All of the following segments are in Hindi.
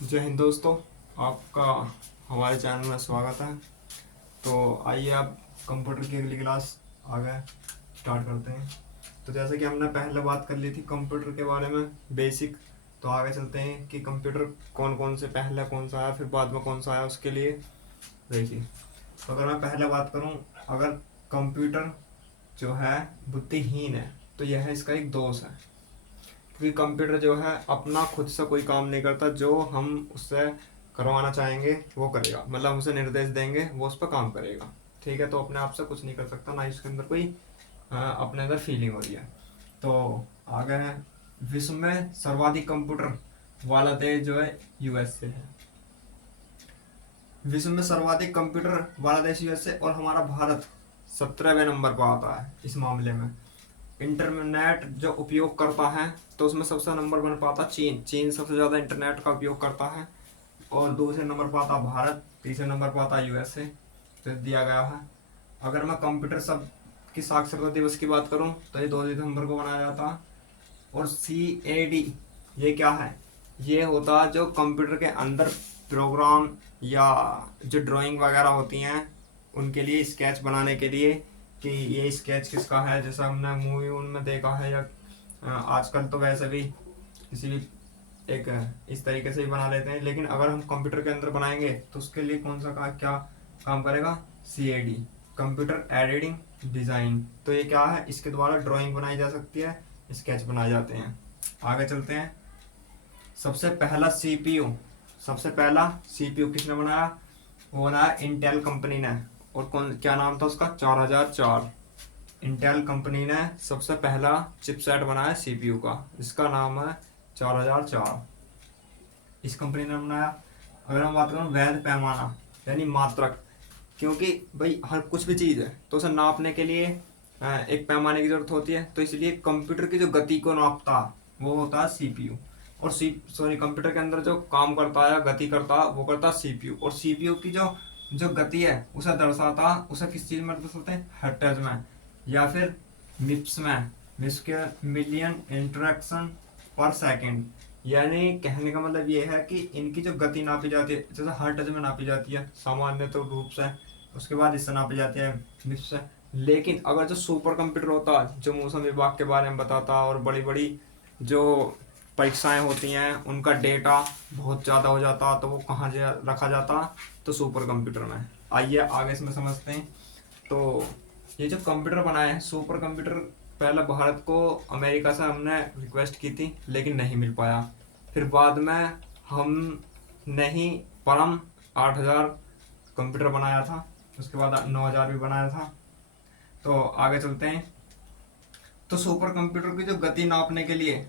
जय हिंद दोस्तों, आपका हमारे चैनल में स्वागत है। तो आइए आप कंप्यूटर की अगली क्लास आगे स्टार्ट करते हैं। तो जैसे कि हमने पहले बात कर ली थी कंप्यूटर के बारे में बेसिक, तो आगे चलते हैं कि कंप्यूटर कौन कौन से पहले कौन सा आया फिर बाद में कौन सा आया उसके लिए देखिए। तो अगर मैं पहले बात करूं, अगर कंप्यूटर जो है बुद्धिहीन है तो यह इसका एक दोष है, क्योंकि कंप्यूटर जो है अपना खुद से कोई काम नहीं करता। जो हम उससे करवाना चाहेंगे वो करेगा, मतलब हम उसे निर्देश देंगे वो उस पर काम करेगा। ठीक है, तो अपने आप से कुछ नहीं कर सकता, ना ही उसके अंदर कोई अपने अंदर फीलिंग हो रही है। तो आगे है, विश्व में सर्वाधिक कंप्यूटर वाला देश जो है यूएसए है। विश्व में सर्वाधिक कंप्यूटर वाला देश यूएसए, और हमारा भारत 17वें नंबर पर आता है इस मामले में। इंटरनेट जो उपयोग करता है तो उसमें सबसे नंबर वन पाता चीन। चीन सबसे ज़्यादा इंटरनेट का उपयोग करता है, और दूसरे नंबर पाता भारत, तीसरे नंबर पाता यूएसए। तो दिया गया है। अगर मैं कंप्यूटर सब की साक्षरता दिवस की बात करूं तो ये 2 दिसंबर को मनाया जाता है। और CAD ये क्या है? ये होता है जो कंप्यूटर के अंदर प्रोग्राम या जो ड्राइंग वगैरह होती हैं उनके लिए, स्केच बनाने के लिए, कि ये स्केच किसका है, जैसा हमने मूवी उनमें देखा है, या आजकल तो वैसे भी किसी भी एक इस तरीके से ही बना लेते हैं। लेकिन अगर हम कंप्यूटर के अंदर बनाएंगे तो उसके लिए कौन सा क्या काम करेगा? CAD, computer editing design. तो ये क्या है? इसके द्वारा ड्राइंग बनाई जा सकती है, स्केच बनाए जाते हैं। आगे चलते हैं। सबसे पहला CPU, सबसे पहला CPU किसने बनाया? वो बनाया इंटेल कंपनी ने। और कौन, क्या नाम था उसका? 4004। इंटेल कंपनी ने सबसे पहला चिपसेट बनाया CPU का, जिसका नाम है 4004। इस कंपनी ने बनाया। अगर हम बात करें वैध पैमाना यानी मात्रक, क्योंकि भाई हर कुछ भी चीज़ है तो उसे नापने के लिए एक पैमाने की जरूरत होती है। तो इसलिए कंप्यूटर की जो गति को नापता वो होता है CPU। और कंप्यूटर के अंदर जो काम करता है, गति करता है, वो करता है CPU। और CPU की जो जो गति है उसे दर्शाता, उसे किस चीज़ में दर्शाते हैं? हर्ट्ज में, या फिर मिप्स में। मिप्स के मिलियन इंटरेक्शन पर सेकेंड। यानी कहने का मतलब ये है कि इनकी जो गति नापी जाती है, जैसे हर्ट्ज में नापी जाती है सामान्य तो रूप से, उसके बाद इससे नापी जाती है मिप्स से। लेकिन अगर जो सुपर कंप्यूटर होता है जो मौसम विभाग के बारे में बताता और बड़ी बड़ी जो परीक्षाएं होती हैं उनका डेटा बहुत ज़्यादा हो जाता, तो वो कहाँ रखा जाता? तो सुपर कंप्यूटर में। आइए आगे इसमें समझते हैं। तो ये जो कंप्यूटर बनाए हैं सुपर कंप्यूटर, पहले भारत को अमेरिका से हमने रिक्वेस्ट की थी लेकिन नहीं मिल पाया। फिर बाद में हम नहीं परम 8000 कंप्यूटर बनाया था, उसके बाद 9000 भी बनाया था। तो आगे चलते हैं। तो सुपर कंप्यूटर की जो गति नापने के लिए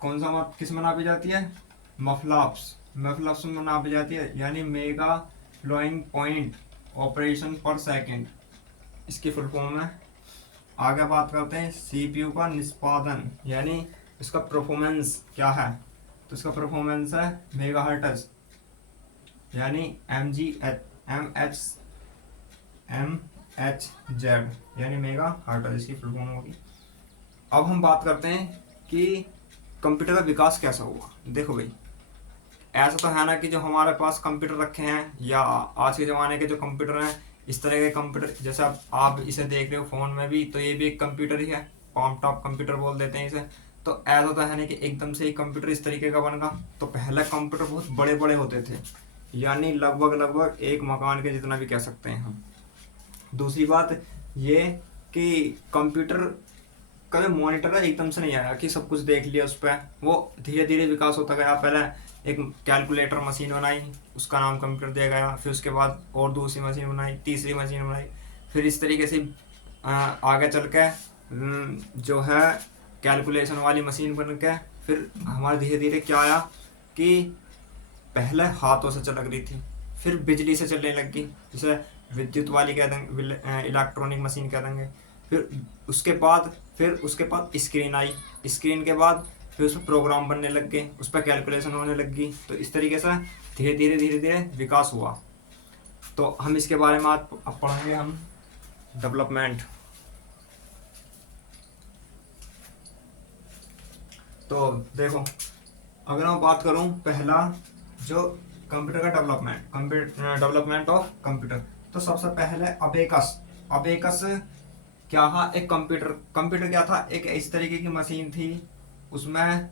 कौन सा किस में नापी जाती है? मफलाप्स, मफलाप्स में नापी जाती है, यानी मेगा फ्लोइंग पॉइंट ऑपरेशन पर सेकेंड, इसकी फुल फॉर्म है। आगे बात करते हैं CPU का निष्पादन, यानी इसका परफॉर्मेंस क्या है? तो इसका परफॉर्मेंस है मेगाहर्ट्ज, यानी MHz, यानी मेगा हर्ट्ज, इसकी फुल फॉर्म होगी। अब हम बात करते हैं कि कंप्यूटर का विकास कैसा हुआ। देखो भाई, ऐसा तो है ना कि जो हमारे पास कंप्यूटर रखे हैं या आज के ज़माने के जो कंप्यूटर हैं, इस तरह के कंप्यूटर जैसे आप इसे देख रहे हो फ़ोन में भी, तो ये भी एक कंप्यूटर ही है, पाम टॉप कंप्यूटर बोल देते हैं इसे। तो ऐसा तो है नहीं कि एकदम से ही कंप्यूटर इस तरीके का बनेगा। तो पहले कंप्यूटर बहुत बड़े बड़े होते थे, यानी लगभग लगभग एक मकान के जितना भी कह सकते हैं हम। दूसरी बात ये कि कंप्यूटर का जो मॉनिटर है एकदम से नहीं आया कि सब कुछ देख लिया उस पर, वो धीरे धीरे विकास होता गया। पहले एक कैलकुलेटर मशीन बनाई, उसका नाम कंप्यूटर दिया गया। फिर उसके बाद और दूसरी मशीन बनाई, तीसरी मशीन बनाई। फिर इस तरीके से आगे चल के जो है कैलकुलेशन वाली मशीन बन के फिर हमारे धीरे धीरे क्या आया कि पहले हाथों से चलक रही थी, फिर बिजली से चलने लग गई, जैसे विद्युत वाली कह देंगे, इलेक्ट्रॉनिक मशीन कह देंगे। फिर उसके बाद स्क्रीन आई, स्क्रीन के बाद फिर उस पर प्रोग्राम बनने लग गए, उस पर कैलकुलेशन होने लग गई। तो इस तरीके से धीरे धीरे विकास हुआ। तो हम इसके बारे में आज अब पढ़ेंगे हम डेवलपमेंट। तो देखो, अगर मैं बात करूं पहला जो कंप्यूटर का डेवलपमेंट ऑफ कंप्यूटर। तो सबसे पहले अबेकस। अबेकस क्या था? एक कंप्यूटर। कंप्यूटर क्या था? एक इस तरीके की मशीन थी, उसमें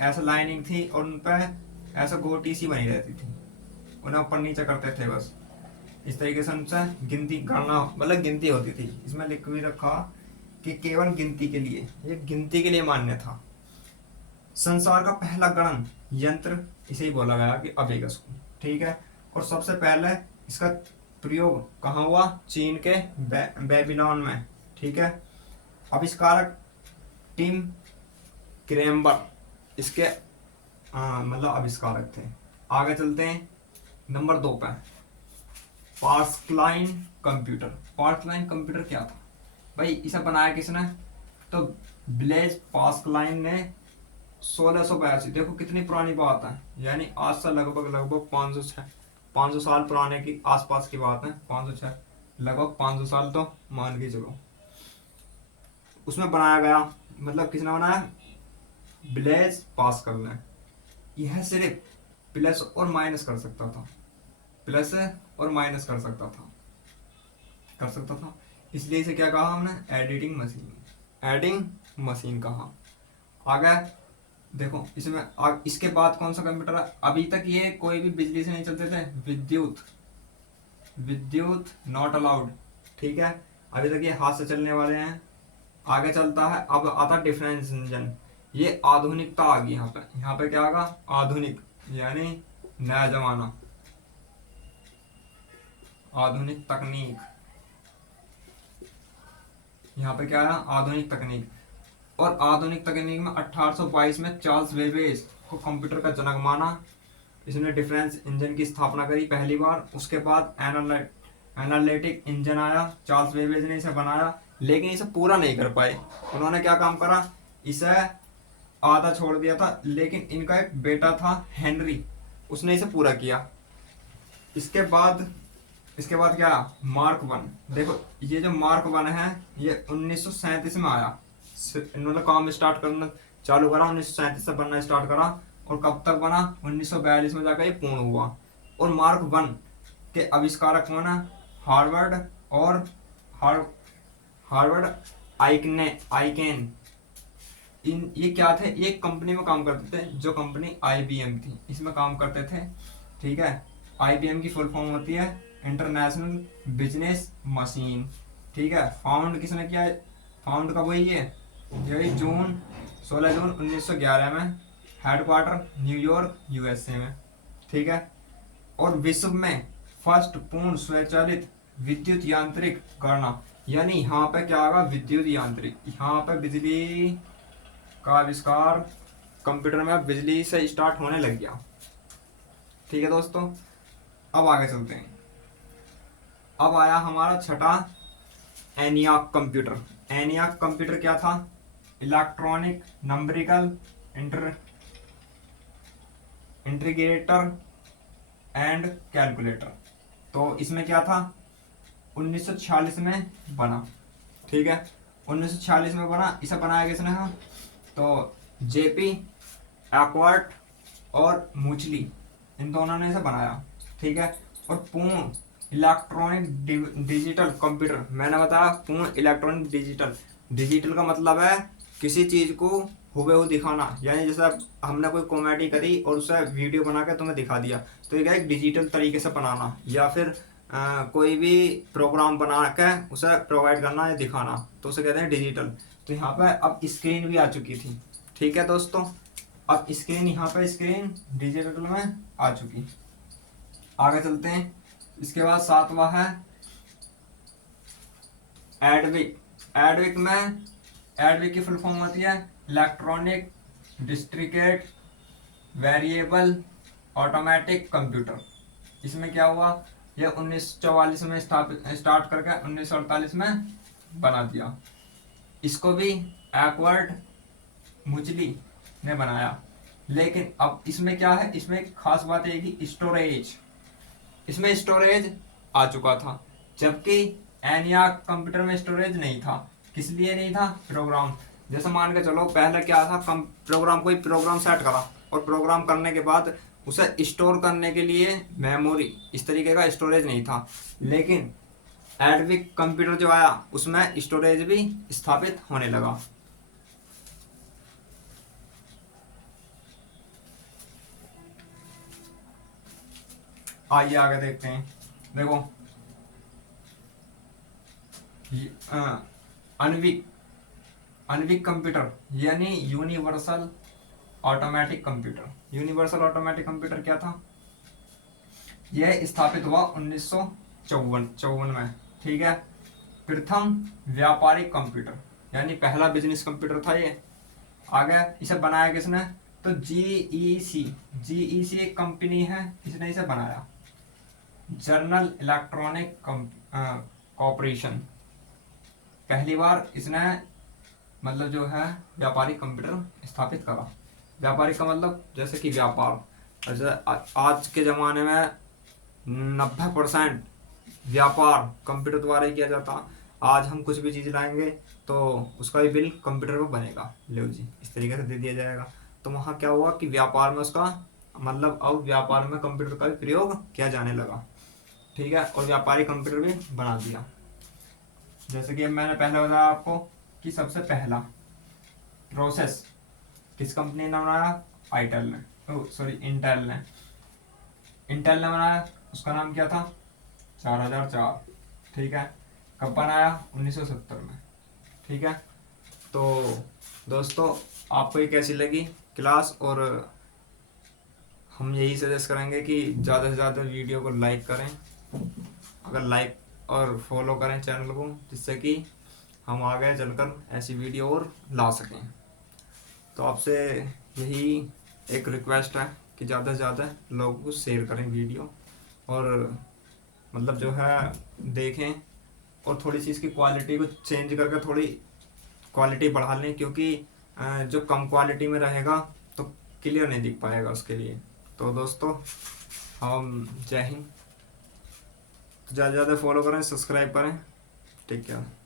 ऐसा लाइनिंग थी और उन पर ऐसा गोटी सी बनी रहती थी, उन्हें ऊपर नीचे करते थे बस। इस तरीके से उनसे गिनती करना, मतलब गिनती होती थी। इसमें लिख भी रखा कि केवल गिनती के लिए, ये गिनती के लिए मान्य था। संसार का पहला गणन यंत्र इसे ही बोला गया कि अबेगस को, ठीक है। और सबसे पहले इसका प्रयोग कहाँ हुआ? चीन के बेबीलोन में, ठीक है। आविष्कारक टिम क्रेमबर इसके मतलब आविष्कारक थे। आगे चलते हैं नंबर 2 पे, पास्कलाइन कंप्यूटर। पास्कलाइन कंप्यूटर क्या था भाई? इसे बनाया किसने? तो ब्लेज पास्कलाइन ने 1682, देखो कितनी पुरानी बात है, यानी आज से लगभग 500 साल पुराने की आसपास की बात है। 506, लगभग 500 साल तो मान के चलो। उसमें बनाया गया, मतलब किसने बनाया? ब्लेज पास्कल ने। यह सिर्फ प्लस और माइनस कर सकता था, प्लस और माइनस कर सकता था। इसलिए इसे क्या कहा हमने? Editing machine. एडिंग मशीन कहा। आगे देखो इसमें इसके बाद कौन सा कंप्यूटर है? अभी तक ये कोई भी बिजली से नहीं चलते थे, विद्युत नॉट अलाउड, ठीक है। अभी तक ये हाथ से चलने वाले हैं। आगे चलता है, अब आता डिफरेंस इंजन। ये आधुनिकता आ गई यहाँ पे। यहाँ पे क्या आगा? आधुनिक, यानी नया जमाना, आधुनिक तकनीक। यहाँ पे क्या है? आधुनिक तकनीक। और आधुनिक तकनीक में 1822 में चार्ल्स बेबेज को कंप्यूटर का जनक माना। इसने डिफरेंस इंजन की स्थापना करी पहली बार। उसके बाद एनालिटिक इंजन आया, चार्ल्स बेबेज ने इसे बनाया, लेकिन इसे पूरा नहीं कर पाए। उन्होंने क्या काम करा? इसे आधा छोड़ दिया था, लेकिन इनका एक बेटा था हेनरी, उसने इसे पूरा किया। इसके बाद क्या? मार्क 1। देखो ये जो मार्क 1 है, ये 1937 में आया। इन्होंने काम स्टार्ट करना चालू करा, 1937 से बनना स्टार्ट करा, और कब तक बना? 1942 में जाकर ये पूर्ण हुआ। और मार्क 1 के आविष्कारक कौन है? हार्वर्ड और हार्वर्ड आइकेन। ये क्या थे? ये कंपनी में काम करते थे, जो कंपनी IBM थी, इसमें काम करते थे, ठीक है। IBM की फुल फॉर्म होती है इंटरनेशनल बिजनेस मशीन, ठीक है। फाउंड किसने किया? फाउंड कब हुई है? यही 16 जून 1911 में। हेडक्वार्टर न्यूयॉर्क USA में, ठीक है। और विश्व में फर्स्ट पूर्ण स्वचालित विद्युत यांत्रिक गणना, यानी यहाँ पे क्या होगा? विद्युत यांत्रिक। यहाँ पे बिजली का आविष्कार, कंप्यूटर में बिजली से स्टार्ट होने लग गया, ठीक है दोस्तों। अब आगे चलते हैं। अब आया हमारा छठा, एनियाक कंप्यूटर। एनियाक कंप्यूटर क्या था? Electronic numerical integrator and calculator. तो इसमें क्या था? 1946 में बना, ठीक है। 1946 में बना। इसे बनाया किसने? हाँ, तो JP एक्वर्ट और मुचली, इन दोनों ने इसे बनाया, ठीक है। और पूर्ण इलेक्ट्रॉनिक डिजिटल कंप्यूटर, मैंने बताया पूर्ण इलेक्ट्रॉनिक डिजिटल का मतलब है किसी चीज को हुबहू दिखाना, यानी जैसे हमने कोई कॉमेडी करी और उसे वीडियो बना के तुम्हें दिखा दिया, तो ये क्या? एक डिजिटल तरीके से बनाना, या फिर कोई भी प्रोग्राम बना के उसे प्रोवाइड करना या दिखाना, तो उसे कहते हैं डिजिटल। तो यहाँ पे अब स्क्रीन भी आ चुकी थी, ठीक है दोस्तों। अब स्क्रीन, यहाँ पे स्क्रीन डिजिटल में आ चुकी। आगे चलते हैं। इसके बाद 7वां है एडविक। एडविक की फुल फॉर्म होती है electronic distributed variable automatic computer. इसमें क्या हुआ? यह 1944 में स्टार्ट करके 1948 में बना दिया। इसको भी एक्वर्ट मुचली ने बनाया। लेकिन अब इसमें क्या है? इसमें एक खास बात है कि स्टोरेज, इसमें स्टोरेज आ चुका था, जबकि एनियाक कंप्यूटर में स्टोरेज नहीं था। किस लिए नहीं था? प्रोग्राम। जैसे मान के चलो पहले क्या था, प्रोग्राम, कोई प्रोग्राम सेट करा और प्रोग्राम करने के बाद उसे स्टोर करने के लिए मेमोरी, इस तरीके का स्टोरेज नहीं था। लेकिन एडविक कंप्यूटर जो आया उसमें स्टोरेज भी स्थापित होने लगा। आइए आगे देखते हैं। देखो अनविक अनविक कंप्यूटर यानी universal automatic computer. Universal automatic computer क्या था? यह स्थापित हुआ 1954 में। ठीक है। प्रथम व्यापारिक कंप्यूटर यानी पहला बिजनेस कंप्यूटर था ये। आगे इसे बनाया किसने? तो जीईसी एक कंपनी है, इसने इसे बनाया। जर्नल इलेक्ट्रॉनिक कॉर्पोरेशन, पहली बार इसने मतलब जो है व्यापारिक कंप्यूटर स्थापित करा। व्यापारिक का मतलब जैसे कि व्यापार, जैसे आज के ज़माने में 90% व्यापार कंप्यूटर द्वारा ही किया जाता। आज हम कुछ भी चीज़ लाएंगे तो उसका भी बिल कंप्यूटर पर बनेगा, लो जी इस तरीके से दे दिया जाएगा। तो वहाँ क्या हुआ कि व्यापार में उसका मतलब अब व्यापार में कंप्यूटर का भी प्रयोग किया जाने लगा। ठीक है। और व्यापारिक कंप्यूटर भी बना दिया। जैसे कि मैंने पहले बताया आपको कि सबसे पहला प्रोसेस किस कंपनी ने बनाया? आईटेल ने, इंटेल ने। इंटेल ने बनाया, उसका नाम क्या था? 4004। ठीक है। कब बनाया? 1970 में। ठीक है। तो दोस्तों आपको ये कैसी लगी क्लास? और हम यही सजेस्ट करेंगे कि ज़्यादा से ज़्यादा वीडियो को लाइक करें, अगर लाइक और फॉलो करें चैनल को, जिससे कि हम आगे चलकर ऐसी वीडियो और ला सकें। तो आपसे यही एक रिक्वेस्ट है कि ज़्यादा से ज़्यादा लोगों को शेयर करें वीडियो, और मतलब जो है देखें, और थोड़ी सी इसकी क्वालिटी को चेंज करके थोड़ी क्वालिटी बढ़ा लें, क्योंकि जो कम क्वालिटी में रहेगा तो क्लियर नहीं दिख पाएगा उसके लिए। तो दोस्तों हम जय हिंद। ज़्यादा से ज़्यादा फॉलो करें, सब्सक्राइब करें। ठीक है।